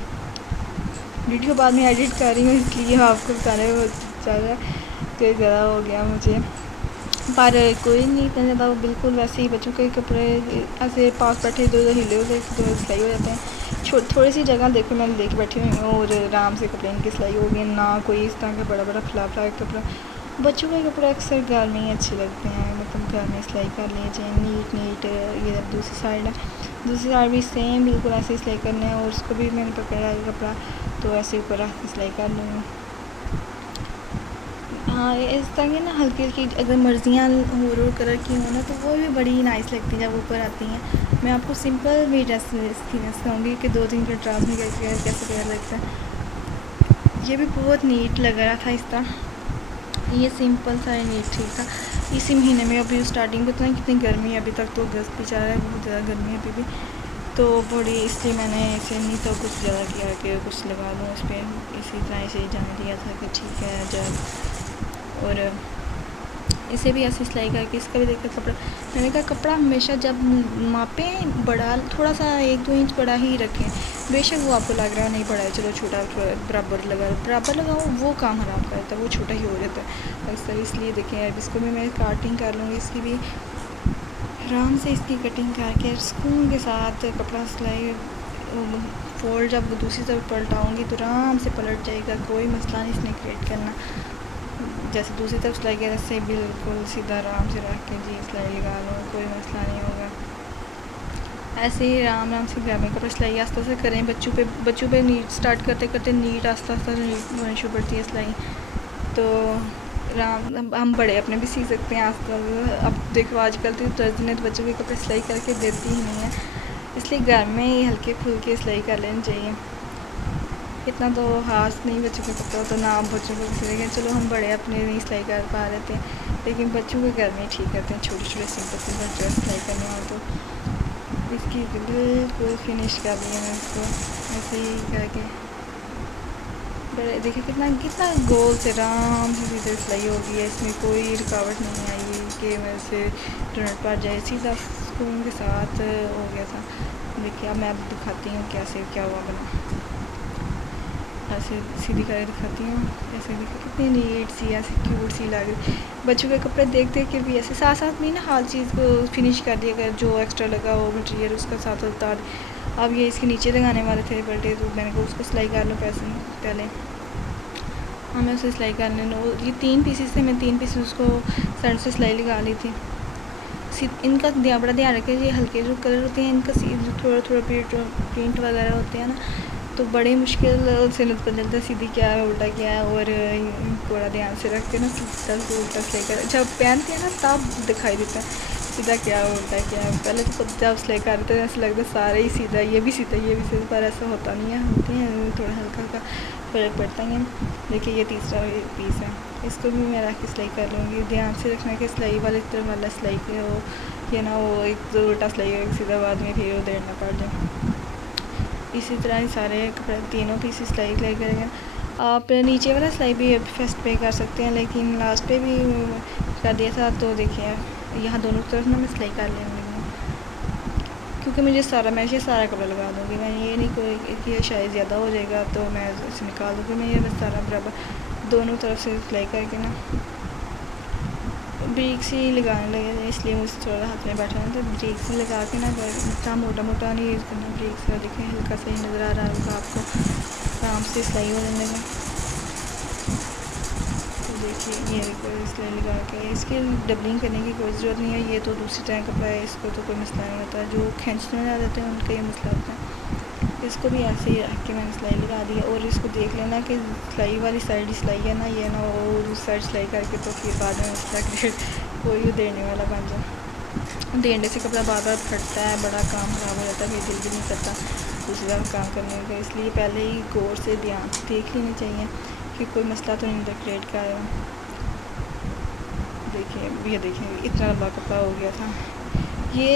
वीडियो बाद में एडिट कर रही हूँ, इसलिए आपको बताने में ज़्यादा कोई ज़्यादा हो गया मुझे, पर कोई नहीं इतना ज़्यादा। वो बिल्कुल वैसे ही बच्चों के कपड़े ऐसे पास बैठे दो हिले होते तो सिलाई हो जाते हैं। थोड़ी सी जगह देखो मैंने लेके बैठी हुई हूँ और आराम से कपड़े इनकी सिलाई हो गई, ना कोई इस तरह का बड़ा बड़ा फैला कपड़ा। बच्चों के कपड़े अक्सर घर में ही अच्छे लगते हैं, मतलब घर में सिलाई कर लिए जाए नीट नीट। ये दूसरी साइड है, दूसरी साइड भी सेम बिल्कुल ऐसे ही सिलाई करना है, और उसको भी मैंने पकड़ा है कपड़ा, तो ऐसे ऊपर रख के सिलाई कर लूँगी। हाँ इस तरह की ना हल्की हल्की अगर मर्जियाँ और कलर की हो ना, तो वो भी बड़ी नाइस लगती हैं जब ऊपर आती हैं। मैं आपको सिंपल भी ड्रेस सिखाऊंगी कि 2-3 कंट्रास्ट में कैसे कलर लगता है। ये भी बहुत नीट लग रहा था इस तरह, ये सिंपल सा नीट ठीक था। इसी महीने में अभी स्टार्टिंग पता नहीं कितनी गर्मी है, अभी तक तो अगस्त भी चल रहा है, बहुत ज़्यादा गर्मी है अभी भी, तो बड़ी इसलिए मैंने इसे नहीं तो कुछ ज़्यादा किया कि कुछ लगा दूँ उस पर, इसी तरह से जाने दिया था कि ठीक है जब। और इसे भी ऐसे सिलाई करके इसका भी देखा कपड़ा, मैंने कहा कपड़ा हमेशा जब मापें बड़ा थोड़ा सा 1-2 इंच बड़ा ही रखें, बेशक वो आपको लग रहा है नहीं बड़ा है चलो छोटा बराबर लगाओ, वो काम ख़राब करता है, वो छोटा ही हो जाता है अक्सर। इसलिए देखें अब इसको भी मैं काटिंग कर लूँगी, इसकी भी आराम से इसकी कटिंग करके सुकून के साथ कपड़ा सिलाई फोल्ड जब दूसरी तरफ पलटाऊँगी तो आराम से पलट जाएगा, कोई मसला नहीं इसने क्रिएट करना। जैसे दूसरी तरफ सिलाई किया जैसे बिल्कुल सीधा आराम से रख के जी सिलाई लगा लो, कोई मसला नहीं होगा। ऐसे ही आराम से घर में कपड़ा सिलाई आस्ता से करें। बच्चों पे नीट स्टार्ट करते करते नीट आस्ता नीट होनी शुरू पड़ती है सिलाई, तो हम बड़े अपने भी सी सकते हैं आस्ता। अब देखो आजकल तो दर्जी ने तो बच्चों के कपड़े सिलाई करके देती ही नहीं है, इसलिए घर में ही हल्के फुल्के सिलाई कर लेनी चाहिए। इतना तो खास नहीं बच्चों के कपड़े तो ना बच्चों को सिलेंगे, चलो हम बड़े अपने नहीं सिलाई कर पा रहे थे, लेकिन बच्चों के घर में ठीक करते हैं, छोटे छोटे सिंपल ड्रेस सिलाई करने हो तो। इसकी बिल्कुल फिनिश कर दिया मैं इसको ऐसे ही करके। देखिए कितना कितना गोल से आराम से सीधे सिलाई हो गई है, इसमें कोई रुकावट नहीं आई कि मेरे से टर्न पड़ जाए, सीधा सुकून के साथ हो गया था। देखिए अब मैं अब दिखाती हूँ कैसे क्या हुआ बना, ऐसे सीधी करके दिखाती हूँ ऐसे। देखिए कितनी नीट सी ऐसे क्यूट सी लग रही। बच्चों के कपड़े देख देख के भी ऐसे साथ साथ में ना हर चीज़ को फिनिश कर दिया, अगर जो एक्स्ट्रा लगा हो मटेरियल उसका साथ उतार। अब ये इसके नीचे लगाने वाले थे बल्टे, तो मैंने कहा उसको सिलाई कर लो पहले। हाँ मैं उसे सिलाई कर लेना, ये 3 पीसेस थे, मैं 3 पीसेस उसको फ्रंट से सिलाई लगा ली थी। इनका बड़ा ध्यान रखें, ये हल्के जो कलर होते हैं इनका थोड़ा थोड़ा प्रिंट वगैरह होते हैं ना, तो बड़े मुश्किल से नहीं पता चलता सीधी क्या है उल्टा क्या है। और थोड़ा ध्यान से रख के ना उल्टा सिलाई कर जब पहनते हैं ना तब दिखाई देता है सीधा क्या है उल्टा क्या है। पहले तो जब सिलाई करते हैं ऐसा लगता है सारे ही सीधा, ये भी सीधा ये भी सीधा, पर ऐसा होता नहीं है, होते हैं थोड़ा हल्का हल्का फ़र्क पड़ता है। देखिए ये तीसरा पीस है, इसको भी मैं रख के सिलाई कर लूँगी। ध्यान से रखना कि सिलाई वाले तरफ वाला सिलाई के हो कि ना वो एक उल्टा सिलाई हो सीधा बाद में फिर उधेड़ना पड़ जाए। इसी तरह ही सारे कपड़े तीनों पीस सिलाई करेंगे। आप नीचे वाला सिलाई भी फर्स्ट पे कर सकते हैं, लेकिन लास्ट पे भी कर दिया था। तो देखिए यहाँ दोनों तरफ ना मैं सिलाई कर लूँगी, क्योंकि मुझे मैं ये सारा कपड़ा लगा दूँगी। मैं ये नहीं कोई कि शायद ज़्यादा हो जाएगा तो मैं इसे निकाल दूँगी। मैं ये बस सारा बराबर दोनों तरफ से सिलाई करके ना ब्रेक्स ही लगाने लगे, इसलिए मुझे थोड़ा हाथ में बैठा है। तो ब्रेक्स ही लगा के ना इतना मोटा मोटा नहीं यूज़ करना ब्रेक्स का। देखें हल्का सा ही नज़र आ रहा होगा आपको, आराम से सिलाई होने लगा। तो देखिए ये सिलाई लगा के इसकी डबलिंग करने की कोई ज़रूरत नहीं है। ये तो दूसरी तरह कपड़ा है, इसको तो कोई मसला नहीं होता। जो खींचने में आ जाते हैं उनका ये मसला होता है। इसको भी ऐसे ही रख के मैंने सिलाई लगा दी है। और इसको देख लेना कि सिलाई वाली साइड ही सिलाई है ना, ये ना और उस साइड सिलाई करके तो फिर बाद में उसका ग्रेड कोई देने वाला बन जाए। देने से कपड़ा बार बार फटता है, बड़ा काम ख़राब हो जाता है, फिर दिल भी नहीं करता दूसरी बार काम करने का। इसलिए पहले ही गौर से ध्यान देख लेनी चाहिए कि कोई मसला तो नहीं क्रिएट कर रहा। देखिए ये देखिए इतना लंबा कपड़ा हो गया था। ये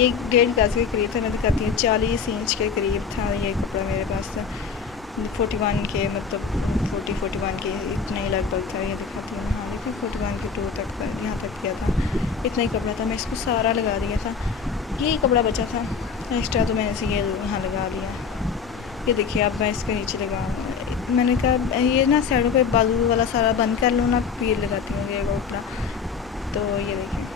1.5 गज के करीब था। मैं दिखाती हूँ 40 इंच के करीब था ये कपड़ा मेरे पास था। 41 के मतलब 41 के इतना ही लगभग था। ये दिखाती हूँ। हाँ देखिए 41 के 2 तक यहाँ तक गया था। इतना ही कपड़ा था, मैं इसको सारा लगा दिया था। यही कपड़ा बचा था एक्स्ट्रा, तो मैंने इसे ये यहाँ लगा दिया। ये देखिए अब मैं इसके नीचे लगाऊँ। मैंने कहा ये ना साइडों पे बाजू वाला सारा बंद कर लो ना, फिर लगाती हूँ ये कपड़ा। तो ये देखिए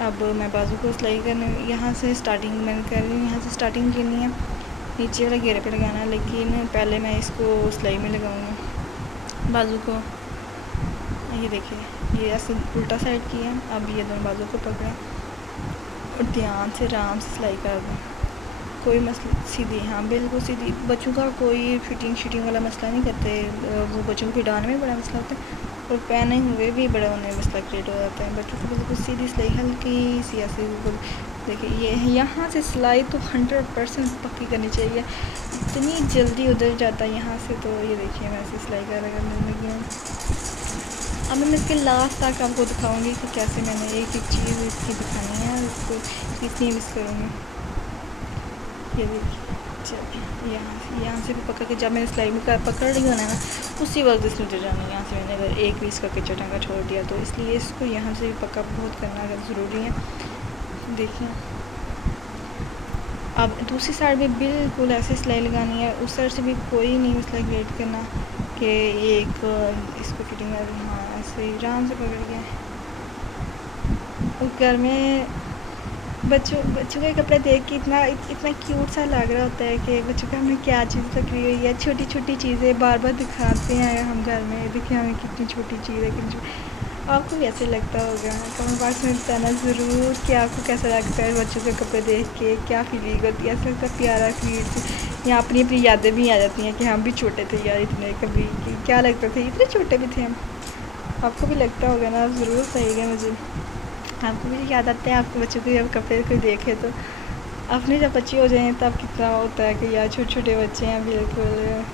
अब मैं बाजू को सिलाई करने यहाँ से स्टार्टिंग मैंने कर रही हूँ। यहाँ से स्टार्टिंग करनी है, नीचे वाला घेरे पे लगाना है, लेकिन पहले मैं इसको सिलाई में लगाऊंगी बाजू को। ये देखिए ये ऐसे उल्टा साइड किया। अब ये दोनों बाजू को पकड़ें और ध्यान से आराम से सिलाई कर दूँ। कोई मसला सीधी, हाँ बिल्कुल सीधी। बच्चों का कोई फिटिंग वाला मसला नहीं करते, वो बच्चों को फिटाने में बड़ा मसला होता है और पहने हुए भी बड़ा होने में मसला क्रिएट हो जाता है। बच्चों को बिल्कुल सीधी सिलाई हल्की सी ऐसे बिल्कुल। देखिए ये यहाँ से सिलाई तो 100% पक्की करनी चाहिए, इतनी जल्दी उधर जाता है यहाँ से। तो ये देखिए मैं ऐसे सिलाई करने लगी हूँ। अब मैं इसके लास्ट तक आपको दिखाऊंगी कि कैसे मैंने एक चीज़ इसकी दिखानी है, इसको इतनी मिस करूँगी। ये देखिए चलिए यहाँ से भी पकड़ के जब मैं सिलाई में पकड़ रही हूँ ना उसी वक्त इसमें उतर जाना है। यहाँ से मैंने अगर एक पीस करके चटांगा छोड़ दिया, तो इसलिए इसको यहाँ से भी पक्का बहुत करना ज़रूरी है। देखिए अब दूसरी साइड भी बिल्कुल ऐसे सिलाई लगानी है, उस साइड से भी कोई नहीं मसला क्रिएट करना कि ये एक इसको फिटिंग कर। हाँ ऐसे ही आराम से पकड़ के। और घर में बच्चों के कपड़े देख के इतना क्यूट सा लग रहा होता है कि बच्चों का हमें क्या चीज़ पकड़ी हुई है। छोटी छोटी चीज़ें बार बार दिखाते हैं हम घर में, देखिए हमें कितनी छोटी चीज़ है, आपको भी ऐसे लगता होगा। कमेंट बॉक्स में बताना ज़रूर कि आपको कैसा लगता है बच्चों के कपड़े देख के, क्या फीलिंग होती है। ऐसा लगता है प्यारा क्यूट, या अपनी अपनी यादें भी आ जाती हैं कि हम भी छोटे थे यार, इतने कभी क्या लगता थे, इतने छोटे भी थे हम। आपको भी लगता होगा ना, ज़रूर सही है। मुझे आपको भी याद आता है आपके बच्चों के जब कपड़े कोई देखे तो। अपने जब बच्चे हो जाएँ तब कितना होता है कि यार छोटे छोटे बच्चे हैं, बिल्कुल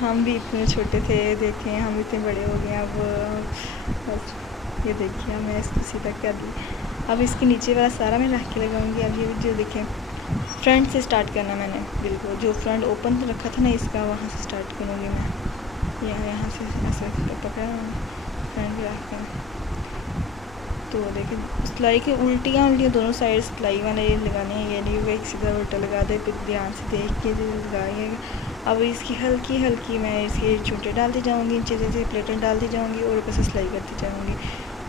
हम भी इतने छोटे थे, देखें हम इतने बड़े हो गए अब। बस ये देखिए मैं इसको सीधा कर दी। अब इसके नीचे वाला सारा मैं रख के लगाऊंगी। अब ये वीडियो देखें, फ्रंट से स्टार्ट करना मैंने, बिल्कुल जो फ्रंट ओपन रखा था ना इसका, वहाँ से स्टार्ट करूँगी मैं। यहाँ से ऐसे पकड़ा फ्रंट रख कर। तो देखिए सिलाई की उल्टियाँ दोनों साइड सिलाई वाले लगानी है, ये नहीं हुआ एक सीधा उल्टा लगा दे। फिर ध्यान से देख के लगाइए। अब इसकी हल्की मैं इसके चूंटे डालती जाऊँगी, नीचे जैसे प्लेटें डालती जाऊँगी और ऊपर से सिलाई करती जाऊँगी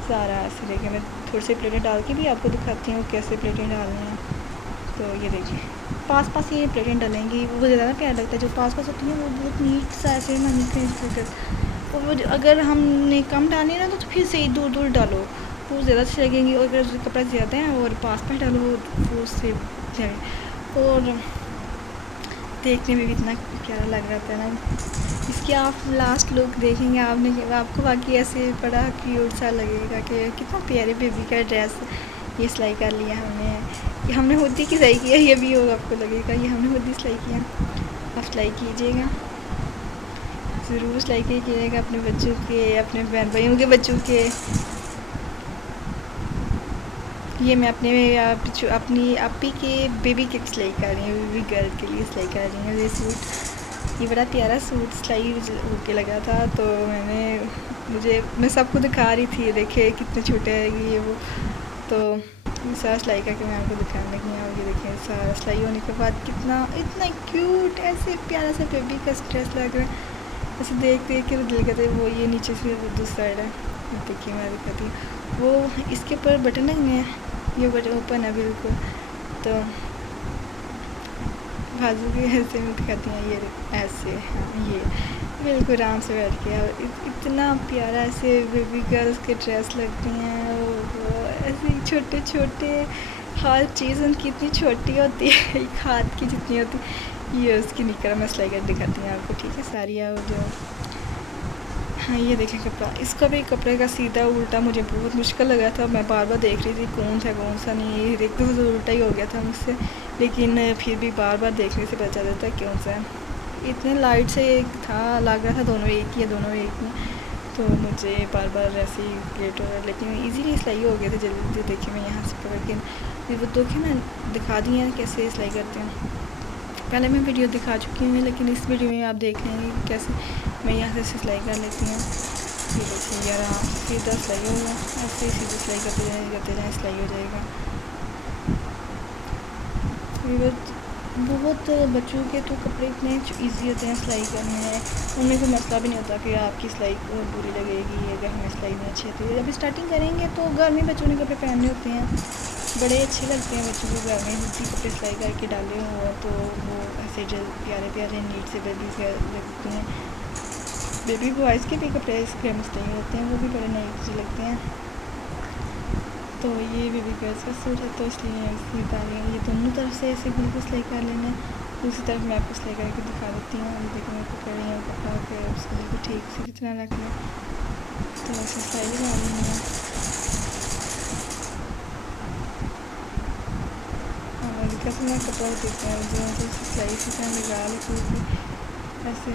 सारा ऐसे। देखिए मैं थोड़ी सी प्लेटें डाल के भी आपको दिखाती हूँ कैसे प्लेटें डालनी हैं। तो ये देखिए पास ये प्लेटें डालेंगी, वो ज़्यादा प्यारा लगता है। जो पास होती है वो बहुत नीट सा ऐसे वो अगर हमने कम डालनी है ना तो फिर से दूर डालो, वो ज़्यादा अच्छी लगेंगी। और अगर कपड़ा ज़्यादा है और पास डालो वो उससे जाए, और देखने में भी इतना प्यारा लग रहा था ना। इसकी आप लास्ट लुक देखेंगे आपको वाकई ऐसे बड़ा क्यूट सा लगेगा कि कितना प्यारे बेबी का ड्रेस ये सिलाई कर लिया हमने। ये हमने खुद ही की सिलाई किया, ये भी होगा आपको लगेगा ये हमने खुद ही सिलाई किया। आप सिलाई कीजिएगा, ज़रूर सिलाई कीजिएगा अपने बच्चों के, अपने बहन भाइयों के बच्चों के। ये मैं अपनी आपी के बेबी के सिलाई कर रही हूँ, बेबी गर्ल के लिए सिलाई कर रही हूँ ये सूट। ये बड़ा प्यारा सूट सिलाई होके लगा था, तो मैं सबको दिखा रही थी, देखे कितने छोटे है ये वो। तो सारा सिलाई करके मैं आपको दिखाने लगी हूँ। ये देखें, सारा सिलाई होने के बाद इतना क्यूट ऐसे प्यारा सा बेबी का ड्रेस लग रहा है। ऐसे देख देख के दिल करते वो ये नीचे से दूसरी साइड है, देखिए मैं दिखाती हूँ। वो इसके ऊपर बटन नहीं है, ये बटन ओपन है बिल्कुल। तो बाजू भी ऐसे में दिखाती हैं, ये ऐसे, हाँ ये बिल्कुल आराम से बैठ के। और इतना प्यारा ऐसे बेबी गर्ल्स के ड्रेस लगती हैं, वो ऐसे छोटे छोटे, हर चीज़ उनकी इतनी छोटी होती है, एक हाथ की जितनी होती है। ये उसकी निकर मैं सिलाई कर दिखाती हूँ आपको, ठीक है सारी। और जो हाँ ये देखें कपड़ा, इसका भी कपड़े का सीधा उल्टा मुझे बहुत मुश्किल लगा था। मैं बार बार देख रही थी कौन सा नहीं, ये देखते हुए उल्टा ही हो गया था मुझसे, लेकिन फिर भी बार बार देखने से पता चल जाता है कौन सा है। इतने लाइट से था, लग रहा था दोनों एक ही है, दोनों एक ही। तो मुझे बार बार ऐसे ही लेट हो रहा है, लेकिन ईजीली सिलाई हो गया था जल्दी जल्दी। देखिए मैं यहाँ से पकड़ के वो देखिए मैं दिखा दी है कैसे सिलाई करते हैं। पहले मैं वीडियो दिखा चुकी हूँ, लेकिन इस वीडियो में आप देख लेंगे कि कैसे मैं यहाँ से सिलाई कर लेती हूँ। ये देखिए यार, सीधा सिलाई होगा, ऐसे ही सीधा सिलाई करते जाए सिलाई हो जाएगा। ये बहुत बच्चों के तो कपड़े इतने इजी होते हैं सिलाई करने हैं, उनमें कोई मसला भी नहीं होता कि आपकी सिलाई बुरी लगेगी अगर हमें सिलाई नहीं अच्छी आती है। अभी स्टार्टिंग करेंगे तो घर में बच्चों ने कपड़े पहनने होते हैं, बड़े अच्छे लगते हैं बच्चों को घर में उसी कपड़े सिलाई करके डाले हुए, तो वो ऐसे जो प्यारे प्यारे नीट से बेबी लगती हैं। बेबी बॉयज़ के भी कपड़े इसके सिलाई होते हैं, वो भी बड़े नए अच्छे लगते हैं। तो ये बेबी गर्ल्स का सूट है, तो इसलिए इसलिए डालेंगे। ये दोनों तरफ से ऐसे बिल्कुल सिलाई कर लेना है। दूसरी तरफ मैं आपको सिलाई करके दिखा देती हूँ। ये देखो मैं पकड़ रही हूँ कपड़ा के, उसको बिल्कुल ठीक से कितना रख लें, तो ऐसे सिलाई लगा लेनी है। और कैसे मैं कपड़ा देखते हैं जो सिलाई से मैं लगा ली सूट की ऐसे,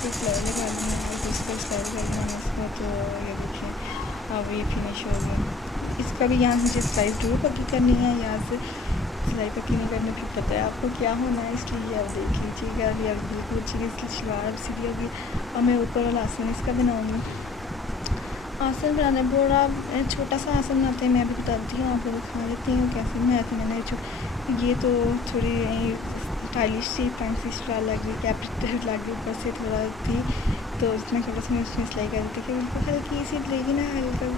तो सिलाई लगा ली है और दूसरी सिलाई लगा ली मैंने इसको। तो ये देखिए अब ये फिनिश हो गया। इसका भी यहाँ मुझे सिलाई जरूर पक्की करनी है, यहाँ से सिलाई पक्की नहीं करने की पता है आपको क्या होना है, इसलिए आप देख लीजिएगा। अभी अब बिल्कुल अच्छी इसकी शलवार सीधी होगी और मैं ऊपर वाला आसन इसका बनाऊँगी। आसन बनाना बड़ा छोटा सा आसन बनाते हैं, मैं भी बताती हूँ, आपको दिखा देती हूँ कैसे मैं आती। मैंने ये तो थोड़ी स्टाइलिश सी फैंसी स्टाइल लग रही, कैप लग रही ऊपर से थोड़ा थी, तो उसमें थोड़ा सा मैं उसमें सिलाई कर दी थी, बिल्कुल हल्की सी लगेगी ना, हल्का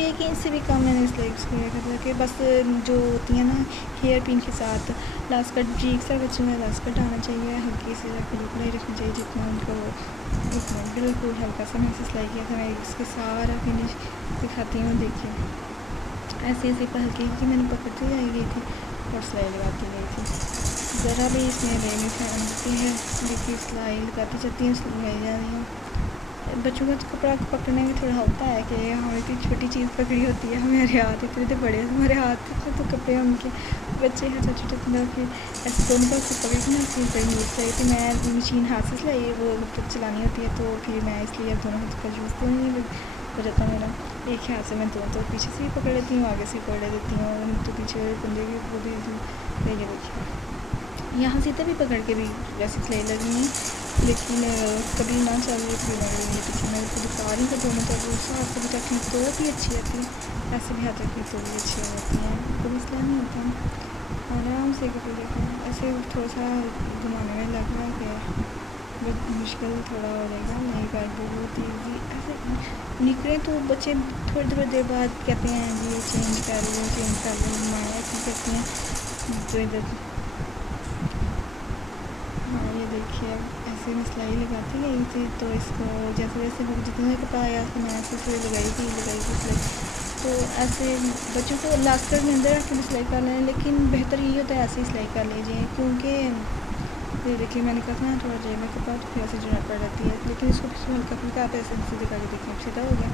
1 इंच से भी कम मैंने सिलाई उसको कर के, बस जो होती है ना हेयर पिन के साथ लास्ट कट ठीक सा बच्चों में लास्ट कट आना चाहिए, हल्की सी बिल्कुल ही रखनी चाहिए जितना उनको उतना बिल्कुल हल्का सा मैंने सिलाई किया था। मैं इसके सारा फिनिश दिखाती हूँ, देखिए ऐसे ऐसे हल्की हल्की मैंने पकड़ती आई गई थी और सिलाई लगाती गई थी। ज़रा भी इसमें रेमी फैलती है, देखिए सिलाई लगाती जाती हूँ, सिलाई जा रही हूँ। बच्चों का तो कपड़ा पकड़ने में थोड़ा होता है कि हमें इतनी छोटी चीज़ पकड़ी होती है, हमारे हाथ इतने तो बड़े, हमारे हाथ इतने तो कपड़े उनके बच्चे हैं छोटे छोटे, मतलब कि ऐसे दोनों का पकड़ के ना फिर बड़ी यूज़ चाहिए। तो मैं मशीन हाथ से सिलाई वो जब चलानी होती है, तो फिर मैं इसलिए अब दोनों हाथ का यूज़ तो नहीं हो जाता मेरा। एक हाथ से मैं दोनों तो पीछे से भी पकड़ लेती हूँ, आगे से भी पकड़ लेती हूँ, तो पीछे वाले बंदे की वो भी देखिए यहाँ से भी पकड़ के भी वैसे सिलाई लगी है, लेकिन कभी ना चाहिए फिर मैं उसको दिखा रही हूँ दोनों तरफ उसका हाथ भी रखनी तो भी अच्छी आती है, ऐसे भी हाथ रखनी तो भी अच्छी होती है, कोई मसला नहीं होता। आराम से कपड़े देखो ऐसे थोड़ा सा घुमाने में लग रहा है कि मुश्किल थोड़ा हो जाएगा, नहीं कर बहुत ईजी ऐसे निकले तो बच्चे थोड़ी देर बाद कहते हैं जी चेंज कर लो मैं ऐसे करती हैं। तो इधर हाँ ये देखिए ऐसे मैं सिलाई लगाती गई थी, तो इसको जैसे जैसे जितने कपड़ा आया तो मैं ऐसे थोड़ी लगाई थी सिलाई। तो ऐसे बच्चों को लास्ट कट में अंदर रख के भी सिलाई कर लें, लेकिन बेहतर यही होता है ऐसे ही सिलाई कर लीजिए, क्योंकि ये देखिए मैंने कहा था ना थोड़ा जेब में कपड़ा तो फिर ऐसे जरूरत पड़ जाती है, लेकिन इसको फिर हल्का फुल्का आप ऐसे सीधे करके देखिए सीधा हो गया।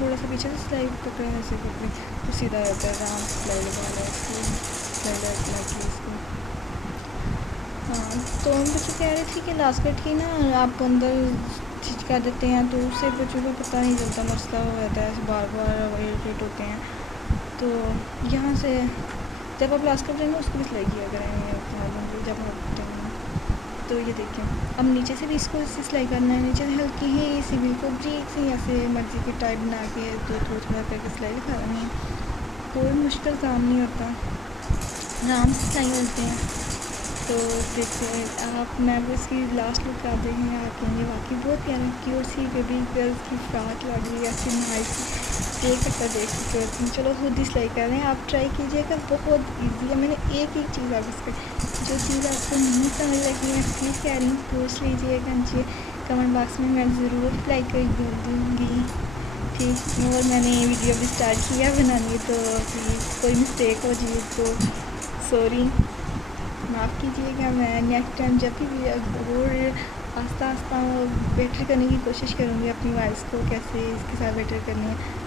थोड़ा सा पीछे से सिलाई पकड़े ऐसे पकड़े तो सीधा होता है, आराम से सिलाई लगा लो सिलाई लगा के इसको। हाँ तो हम बच्चे कह रहे थे कि लास्ट कट की ना आप अंदर चीज कर देते हैं, तो उससे बच्चों को पता नहीं चलता, मसला हो जाता है, बार बार इरिटेट होते हैं। तो यहाँ से जब आप लास्ट कप जाएंगे उसको भी सिलाई किया करेंगे जब आप जाएंगे। तो ये देखें अब नीचे से भी इसको इससे सिलाई करना है, नीचे से हल्की ही सी बिल्कुल ब्रीक से ऐसे मर्जी की टाइप बना के तो थोड़ा करके सिलाई दिखा रहे हैं। कोई मुश्किल काम नहीं होता, आराम से सिलाई होते हैं। तो देखिए आप, मैं वो इसकी लास्ट लुक आप देखेंगे, आप कहेंगे वाकई बहुत प्यारा क्यूट सी बेबी गर्ल्स की फ्रॉक लग रही है, ऐसी नाइस देख सकता देख सकते हो। चलो खुद ही सिलाई कर रहे हैं, आप ट्राई कीजिएगा, बहुत इजी है। मैंने एक चीज़ आप इसका जो चीज़ आपको नहीं समझ लगी है प्लीज़ कह रही हूँ पूछ लीजिएगा नीचे कमेंट बॉक्स में, मैं ज़रूर रिप्लाई कर दूँगी। ठीक, और मैंने ये वीडियो भी स्टार्ट किया बनानी, तो प्लीज़ कोई मिस्टेक हो जाए तो सॉरी, माफ़ कीजिएगा। मैं नेक्स्ट टाइम जब भी ज़रूर आस्ता आस्ता बेटर करने की कोशिश करूँगी अपनी वॉइस को, कैसे इसके साथ बेटर करनी है।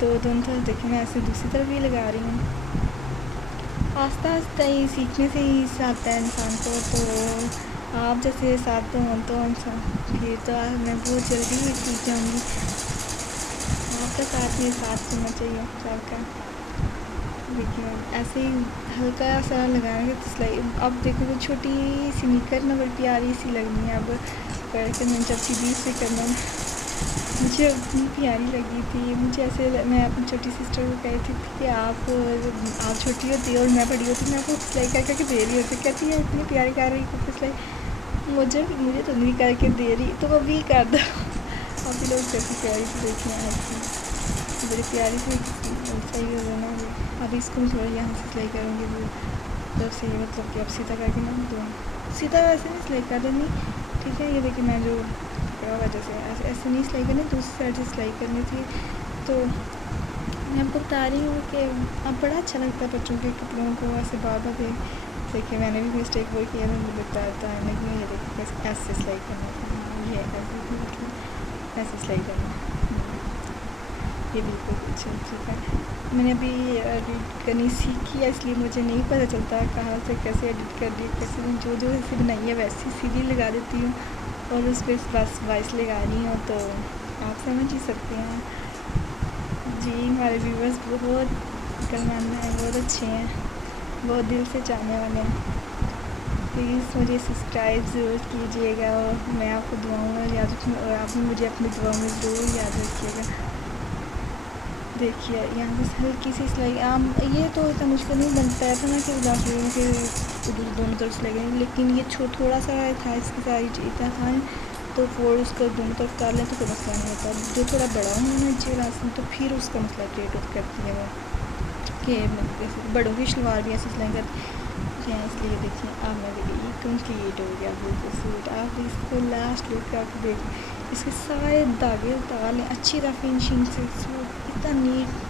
तो दोनों तरफ देखिए मैं ऐसे दूसरी तरफ भी लगा रही हूँ। आस्ता आस्ता ही सीखने से ही आता है इंसान को, तो आप जैसे साथ तो इंसान फिर तो मैं बहुत जल्दी ही सीख जाऊँगी। आपका साथ मेरे साथ होना चाहिए सबका। देखिए ऐसे ही हल्का सा लगाएंगे तो सिलाई, अब देखो वो छोटी सी निकर ना बड़ी प्यारी सी लगनी है। अब करके मैं जब सीधी से करना मुझे उतनी प्यारी लगी थी, मुझे ऐसे मैं अपनी छोटी सिस्टर को कही थी कि आप छोटी होती और मैं बड़ी होती मैं आपको सिलाई कर करके दे रही होती, कहती है इतनी प्यारी कर रही कुछ सिलाई, मुझे तो नहीं करके दे रही, तो वो भी कर दो। अभी लोग कैसी प्यारी सी देखने आई थी, बड़ी प्यारी सी सही हो गया ना। अभी इसको मैं थोड़ा यहाँ से सिलाई करूँगी, वो जब से मतलब कि अब सीधा करके ना तो सीधा वैसे नहीं सिलाई कर देनी, ठीक है। ये देखिए मैं जो वजह से ऐसे नहीं सिलाई करनी, दूसरी साइड से सिलाई करनी थी। तो मैं आपको बता रही हूँ कि अब बड़ा अच्छा लगता है बच्चों के कपड़ों को ऐसे बार बार देखिए मैंने भी मिस्टेक वो किया था, मुझे बताया है कि ये देखिए ऐसे सिलाई करना, ये ऐसे सिलाई करना, ये बिल्कुल ठीक है। मैंने अभी एडिट करनी सीखी है, इसलिए मुझे नहीं पता चलता कहाँ से कैसे एडिट कर दी, कैसे जो ऐसी बनाई है वैसी सीधी लगा देती हूँ और उस पर बस वॉइस लगा रही हूँ, तो आप समझ ही सकते हैं। जी हमारे व्यूवर्स बहुत कलमाना है, बहुत अच्छे हैं, बहुत दिल से चाहने वाले हैं। प्लीज़ मुझे सब्सक्राइब ज़रूर कीजिएगा और मैं आपको दुआओं में याद रखूँ और आप भी मुझे अपनी दुआओं में ज़रूर याद रखिएगा। देखिए यहाँ बस हल्की सी सिलाई, आम ये तो इतना मुश्किल नहीं बनता है था ना कि लास्ट में फिर दोनों तरफ सिलाई करें, लेकिन ये थोड़ा सा था इसकी सारी इतना था, तो फोर उसको दोनों तरफ कर लें तो कोई मसला नहीं होता। जो थोड़ा बड़ा होना चाहिए रास्ते में, तो फिर उसका मसला क्रिएट करती है वो कि बड़ों की शलवार भी ऐसी सिलाई करती हैं। इसलिए देखिए अब मैं देखिए कंप्लीट हो गया बिल्कुल सूट। आप इसको लास्ट लुक आप देखिए, इसके सारे धागे उतार लें अच्छी तरह फिनिशिंग से, सूट इतना नीट,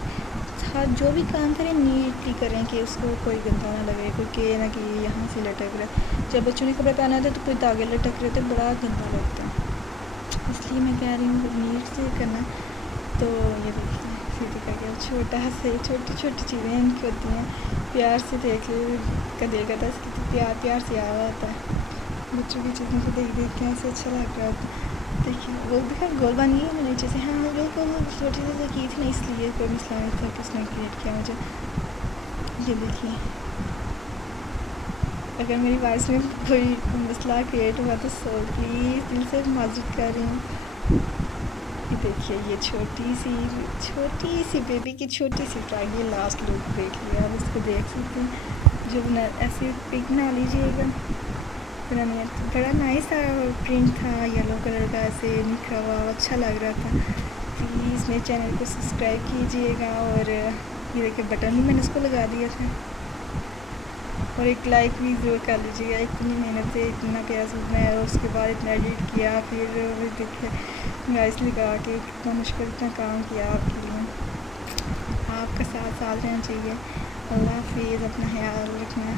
हर जो भी काम करें नीटली करें कि उसको कोई गंदा ना लगे, कोई कहे ना कि यहाँ से लटक रहा है। जब बच्चों ने कपड़े पहना थे तो कोई धागे लटक रहे थे, बड़ा गंदा लगता है, इसलिए मैं कह रही हूँ नीट से करना। तो ये देखिए सीधी करके छोटा से छोटी छोटी चीज़ें इनकी होती हैं, प्यार से देख ले का दिल करता है इसकी, तो प्यार से आया होता है बच्चों की चीज़ों को देख देख के ऐसे अच्छा लग रहा होता है। देखिए वो दिखा गोल बनी है मैंने नीचे से, हाँ बिल्कुल छोटी सी की थी ना, इसलिए कोई मसला नहीं था कि उसने क्रिएट किया मुझे। ये देखिए अगर मेरी वॉइस में कोई मसला क्रिएट हुआ तो प्लीज़ दिल से माजूद कर रही हूँ। ये देखिए ये छोटी सी बेबी की छोटी सी फ्रॉक, ये लास्ट लुक देख लिया, आप इसको देख सकते हैं। जो ऐसे पिक ना लीजिएगा, बड़ा नाइस प्रिंट था येलो कलर का, ऐसे निखरा हुआ अच्छा लग रहा था। प्लीज़ मेरे चैनल को सब्सक्राइब कीजिएगा और ये देखिए बटन भी मैंने इसको लगा दिया था, और एक लाइक भी ज़रूर कर लीजिएगा। इतनी मेहनत से इतना प्यारा सूट बनाया और उसके बाद इतना एडिट किया, फिर देखिए गाइस लगा के इतना मुश्किल इतना काम किया आपके लिए। आपका साथ रहना चाहिए। अल्लाह हाफिज़, अपना ख्याल रखना।